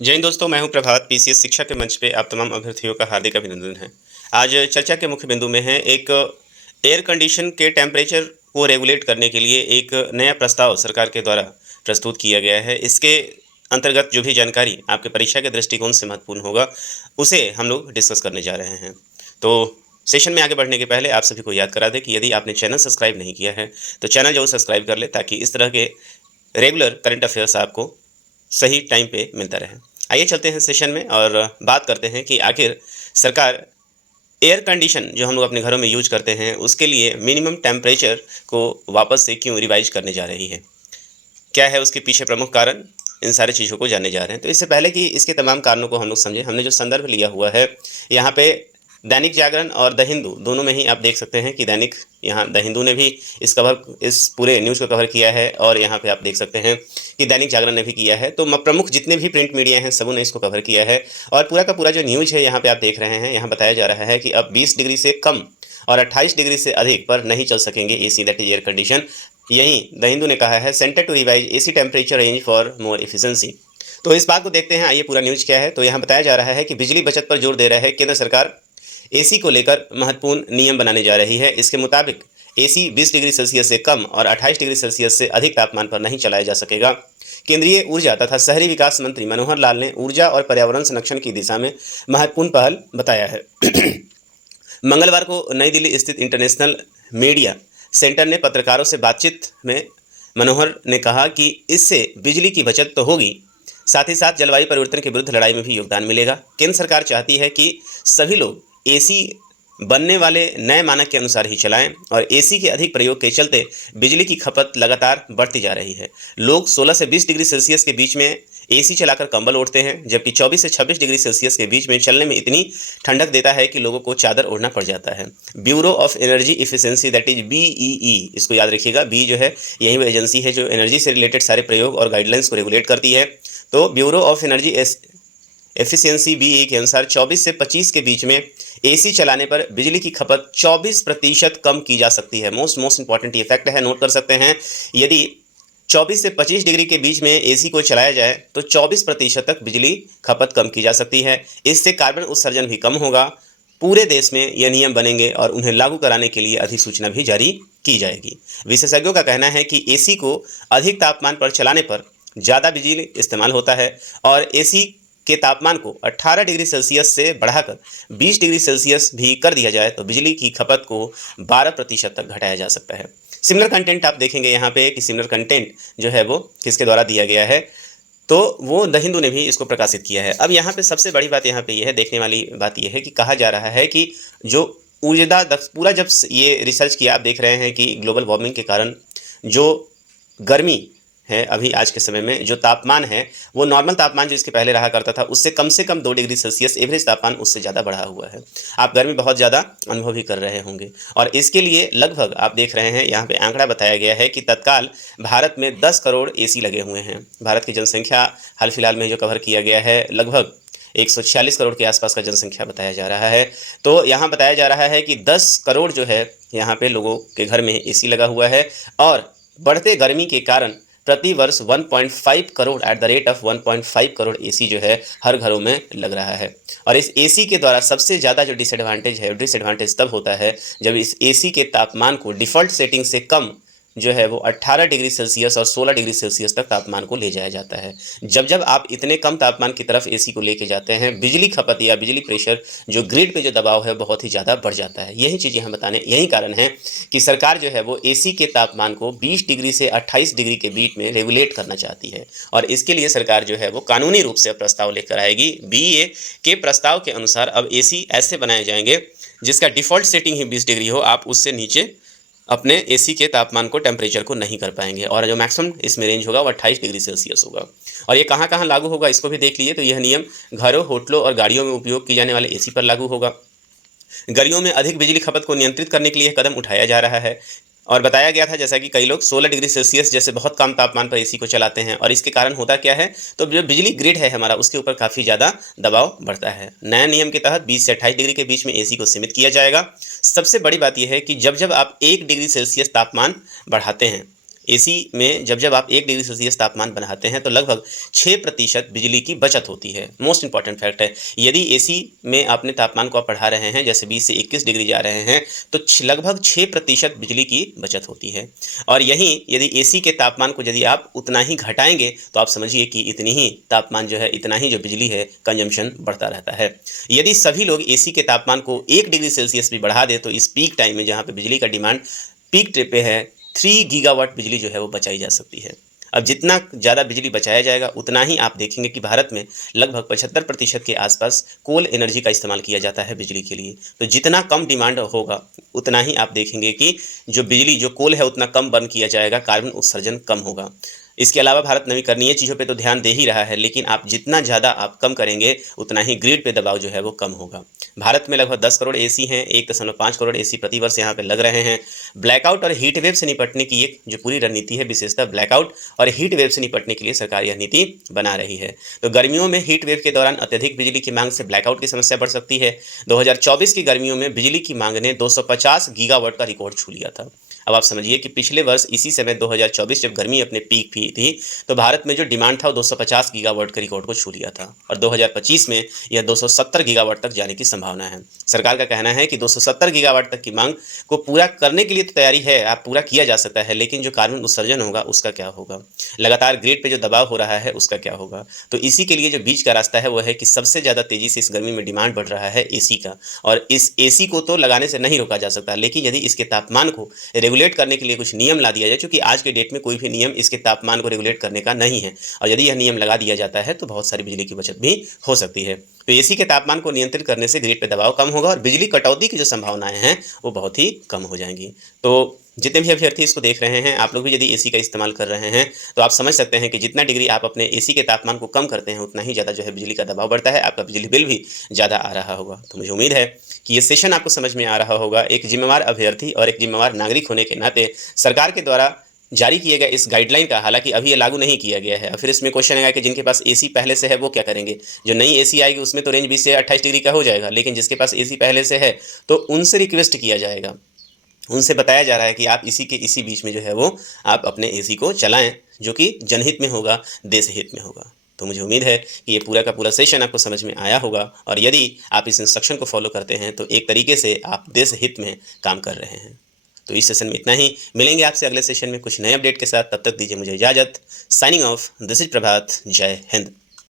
जय हिंद दोस्तों, मैं हूं प्रभात। पीसीएस शिक्षा के मंच पे आप तमाम अभ्यर्थियों का हार्दिक अभिनंदन है। आज चर्चा के मुख्य बिंदु में है एक एयर कंडीशन के टेम्परेचर को रेगुलेट करने के लिए एक नया प्रस्ताव सरकार के द्वारा प्रस्तुत किया गया है। इसके अंतर्गत जो भी जानकारी आपके परीक्षा के दृष्टिकोण से महत्वपूर्ण होगा, उसे हम लोग डिस्कस करने जा रहे हैं। तो सेशन में आगे बढ़ने के पहले आप सभी को याद करा दें कि यदि आपने चैनल सब्सक्राइब नहीं किया है, तो चैनल जरूर सब्सक्राइब कर ले, ताकि इस तरह के रेगुलर करंट अफेयर्स आपको सही टाइम पे मिलता रहे। आइए चलते हैं सेशन में और बात करते हैं कि आखिर सरकार एयर कंडीशन जो हम लोग अपने घरों में यूज करते हैं, उसके लिए मिनिमम टेम्परेचर को वापस से क्यों रिवाइज करने जा रही है। क्या है उसके पीछे प्रमुख कारण, इन सारी चीज़ों को जानने जा रहे हैं। तो इससे पहले कि इसके तमाम कारणों को हम लोग समझें, हमने जो संदर्भ लिया हुआ है यहाँ पे दैनिक जागरण और द हिंदू, दोनों में ही आप देख सकते हैं कि द हिंदू ने भी इस पूरे न्यूज़ को कवर किया है, और यहाँ पे आप देख सकते हैं कि दैनिक जागरण ने भी किया है। तो प्रमुख जितने भी प्रिंट मीडिया हैं, सबों ने इसको कवर किया है। और पूरा का पूरा जो न्यूज़ है यहाँ पे आप देख रहे हैं, यहाँ बताया जा रहा है कि अब 20 डिग्री से कम और 28 डिग्री से अधिक पर नहीं चल सकेंगे AC, that is air condition. यही द हिंदू ने कहा है, centre to revise AC temperature range for more efficiency. तो इस बात को देखते हैं, आइए पूरा न्यूज़ क्या है। तो यहाँ बताया जा रहा है कि बिजली बचत पर जोर दे रहा है केंद्र सरकार, एसी को लेकर महत्वपूर्ण नियम बनाने जा रही है। इसके मुताबिक एसी 20 डिग्री सेल्सियस से कम और 28 डिग्री सेल्सियस से अधिक तापमान पर नहीं चलाया जा सकेगा। केंद्रीय ऊर्जा तथा शहरी विकास मंत्री मनोहर लाल ने ऊर्जा और पर्यावरण संरक्षण की दिशा में महत्वपूर्ण पहल बताया है। मंगलवार को नई दिल्ली स्थित इंटरनेशनल मीडिया सेंटर ने पत्रकारों से बातचीत में मनोहर ने कहा कि इससे बिजली की बचत तो होगी, साथ ही साथ जलवायु परिवर्तन के विरुद्ध लड़ाई में भी योगदान मिलेगा। केंद्र सरकार चाहती है कि सभी लोग एसी बनने वाले नए मानक के अनुसार ही चलाएं, और एसी के अधिक प्रयोग के चलते बिजली की खपत लगातार बढ़ती जा रही है। लोग 16 से 20 डिग्री सेल्सियस के बीच में एसी चलाकर कंबल ओढ़ते हैं, जबकि 24 से 26 डिग्री सेल्सियस के बीच में चलने में इतनी ठंडक देता है कि लोगों को चादर ओढ़ना पड़ जाता है। Bureau of energy efficiency, that is BEE, इसको याद रखिएगा। बी जो है, यही वो एजेंसी है जो एनर्जी से रिलेटेड सारे प्रयोग और गाइडलाइंस को रेगुलेट करती है। तो Bureau of Energy Efficiency BE के अनुसार 24 से 25 के बीच में एसी चलाने पर बिजली की खपत 24% कम की जा सकती है। मोस्ट इंपॉर्टेंट ये फैक्ट है, नोट कर सकते हैं। यदि 24 से 25 डिग्री के बीच में एसी को चलाया जाए तो 24% तक बिजली खपत कम की जा सकती है। इससे कार्बन उत्सर्जन भी कम होगा। पूरे देश में ये नियम बनेंगे और उन्हें लागू कराने के लिए अधिसूचना भी जारी की जाएगी। विशेषज्ञों का कहना है कि एसी को अधिक तापमान पर चलाने पर ज़्यादा बिजली इस्तेमाल होता है, और एसी के तापमान को 18 डिग्री सेल्सियस से बढ़ाकर 20 डिग्री सेल्सियस भी कर दिया जाए तो बिजली की खपत को 12% तक घटाया जा सकता है। सिमिलर कंटेंट आप देखेंगे यहाँ पे कि सिमिलर कंटेंट जो है वो किसके द्वारा दिया गया है, तो वो द हिंदू ने भी इसको प्रकाशित किया है। अब यहाँ पे सबसे बड़ी बात यहाँ पे ये है, देखने वाली बात ये है कि कहा जा रहा है कि जो ऊर्जा दक्ष, पूरा जब ये रिसर्च किया, आप देख रहे हैं कि ग्लोबल वार्मिंग के कारण जो गर्मी है, अभी आज के समय में जो तापमान है, वो नॉर्मल तापमान जो इसके पहले रहा करता था उससे कम से कम 2 डिग्री सेल्सियस एवरेज तापमान उससे ज़्यादा बढ़ा हुआ है। आप गर्मी बहुत ज़्यादा अनुभव भी कर रहे होंगे, और इसके लिए लगभग आप देख रहे हैं यहाँ पे आंकड़ा बताया गया है कि तत्काल भारत में 10 करोड़ एसी लगे हुए हैं। भारत की जनसंख्या हाल फिलहाल में जो कवर किया गया है, लगभग 146 करोड़ के आसपास का जनसंख्या बताया जा रहा है। तो यहाँ बताया जा रहा है कि 10 करोड़ जो है यहाँ पे लोगों के घर में एसी लगा हुआ है, और बढ़ते गर्मी के कारण प्रति वर्ष 1.5 crore, at the rate of 1.5 crore AC जो है हर घरों में लग रहा है। और इस एसी के द्वारा सबसे ज़्यादा जो डिसएडवांटेज तब होता है जब इस एसी के तापमान को डिफ़ॉल्ट सेटिंग से कम जो है वो 18 डिग्री सेल्सियस और 16 डिग्री सेल्सियस तक तापमान को ले जाया जाता है। जब आप इतने कम तापमान की तरफ एसी को लेके जाते हैं, बिजली खपत या बिजली प्रेशर, जो ग्रिड पे जो दबाव है, बहुत ही ज़्यादा बढ़ जाता है। यही चीज़ यहाँ बताने, यही कारण है कि सरकार जो है वो एसी के तापमान को 20 डिग्री से 28 डिग्री के बीच में रेगुलेट करना चाहती है, और इसके लिए सरकार जो है वो कानूनी रूप से प्रस्ताव लेकर आएगी। बीए के प्रस्ताव के अनुसार अब एसी ऐसे बनाए जाएंगे जिसका डिफ़ॉल्ट सेटिंग ही 20 डिग्री हो, आप उससे नीचे अपने एसी के तापमान को, टेम्परेचर को नहीं कर पाएंगे, और जो मैक्सिमम इसमें रेंज होगा वो 28 डिग्री सेल्सियस होगा। और ये कहाँ कहाँ लागू होगा इसको भी देख लीजिए। तो यह नियम घरों, होटलों और गाड़ियों में उपयोग किए जाने वाले एसी पर लागू होगा। गर्मियों में अधिक बिजली खपत को नियंत्रित करने के लिए कदम उठाया जा रहा है, और बताया गया था जैसा कि कई लोग 16 डिग्री सेल्सियस जैसे बहुत कम तापमान पर एसी को चलाते हैं, और इसके कारण होता क्या है, तो जो बिजली ग्रिड है हमारा, उसके ऊपर काफ़ी ज़्यादा दबाव बढ़ता है। नए नियम के तहत 20 से 28 डिग्री के बीच में एसी को सीमित किया जाएगा। सबसे बड़ी बात यह है कि जब आप 1 डिग्री सेल्सियस तापमान बढ़ाते हैं एसी में जब आप 1 डिग्री सेल्सियस तापमान बढ़ाते हैं तो लगभग 6% बिजली की बचत होती है। मोस्ट इंपॉर्टेंट फैक्ट है। यदि एसी में आपने तापमान को आप बढ़ा रहे हैं, जैसे 20 से 21 डिग्री जा रहे हैं, तो लगभग 6% बिजली की बचत होती है। और यहीं यदि एसी के तापमान को यदि आप उतना ही घटाएंगे तो आप समझिए कि इतनी ही तापमान जो है, इतना ही जो बिजली है कंजम्पशन बढ़ता रहता है। यदि सभी लोग एसी के तापमान को 1 डिग्री सेल्सियस भी बढ़ा दें तो इस पीक टाइम में, जहाँ पे बिजली का डिमांड पीक ट्रिप पे है, 3 गीगावाट बिजली जो है वो बचाई जा सकती है। अब जितना ज़्यादा बिजली बचाया जाएगा उतना ही आप देखेंगे कि भारत में लगभग 75% के आसपास कोल एनर्जी का इस्तेमाल किया जाता है बिजली के लिए। तो जितना कम डिमांड होगा उतना ही आप देखेंगे कि जो कोल है उतना कम बर्न किया जाएगा, कार्बन उत्सर्जन कम होगा। इसके अलावा भारत नवीकरणीय चीज़ों पे तो ध्यान दे ही रहा है, लेकिन आप जितना ज़्यादा आप कम करेंगे उतना ही ग्रिड पे दबाव जो है वो कम होगा। भारत में लगभग 10 करोड़ एसी हैं, 1.5 करोड़ एसी प्रतिवर्ष यहाँ पे लग रहे हैं। ब्लैकआउट और हीट वेव से निपटने की एक जो पूरी रणनीति है, विशेषतः ब्लैकआउट और हीट वेव से निपटने के लिए सरकार यह नीति बना रही है। तो गर्मियों में हीट वेव के दौरान अत्यधिक बिजली की मांग से ब्लैकआउट की समस्या बढ़ सकती है। 2024 की गर्मियों में बिजली की मांग ने 250 गीगावाट का रिकॉर्ड छू लिया था। अब आप समझिए कि पिछले वर्ष इसी समय 2024 जब गर्मी अपने पीक पे थी, तो भारत में जो डिमांड था वो 250 गीगावाट के रिकॉर्ड को छू लिया था और 2025 में यह 270 गीगावाट तक जाने की संभावना है। सरकार का कहना है कि 270 गीगावाट तक की मांग को पूरा करने के लिए तो तैयारी है, आप पूरा किया जा सकता है, लेकिन जो कार्बन उत्सर्जन होगा उसका क्या होगा, लगातार ग्रिड पे जो दबाव हो रहा है उसका क्या होगा। तो इसी के लिए जो बीच का रास्ता है वो है कि सबसे ज़्यादा तेज़ी से इस गर्मी में डिमांड बढ़ रहा है एसी का, और इस एसी को तो लगाने से नहीं रोका जा सकता, लेकिन यदि इसके तापमान को रेगुलेट करने के लिए कुछ नियम ला दिया जाए, क्योंकि आज के डेट में कोई भी नियम इसके तापमान को रेगुलेट करने का नहीं है, और यदि यह नियम लगा दिया जाता है तो बहुत सारी बिजली की बचत भी हो सकती है। तो एसी के तापमान को नियंत्रित करने से ग्रिड पे दबाव कम होगा और बिजली कटौती की जो संभावनाएं हैं वो बहुत ही कम हो जाएंगी। तो जितने भी अभ्यर्थी इसको देख रहे हैं, आप लोग भी यदि एसी का इस्तेमाल कर रहे हैं तो आप समझ सकते हैं कि जितना डिग्री आप अपने एसी के तापमान को कम करते हैं उतना ही ज़्यादा जो है बिजली का दबाव बढ़ता है, आपका बिजली बिल भी ज़्यादा आ रहा होगा। तो मुझे उम्मीद है कि ये सेशन आपको समझ में आ रहा होगा। एक जिम्मेवार अभ्यर्थी और एक जिम्मेवार नागरिक होने के नाते सरकार के द्वारा जारी किए गए इस गाइडलाइन का, हालांकि अभी ये लागू नहीं किया गया है, फिर इसमें क्वेश्चन आएगा कि जिनके पास एसी पहले से है वो क्या करेंगे। जो नई एसी आएगी उसमें तो रेंज 20 से 28 डिग्री का हो जाएगा, लेकिन जिसके पास एसी पहले से है तो उनसे रिक्वेस्ट किया जाएगा, उनसे बताया जा रहा है कि आप इसी बीच में जो है वो आप अपने एसी को चलाएं, जो कि जनहित में होगा, देश हित में होगा। तो मुझे उम्मीद है कि ये पूरा का पूरा सेशन आपको समझ में आया होगा, और यदि आप इस इंस्ट्रक्शन को फॉलो करते हैं तो एक तरीके से आप देश हित में काम कर रहे हैं। तो इस सेशन में इतना ही, मिलेंगे आपसे अगले सेशन में कुछ नए अपडेट के साथ। तब तक दीजिए मुझे इजाज़त। साइनिंग ऑफ, दिस इज प्रभात। जय हिंद।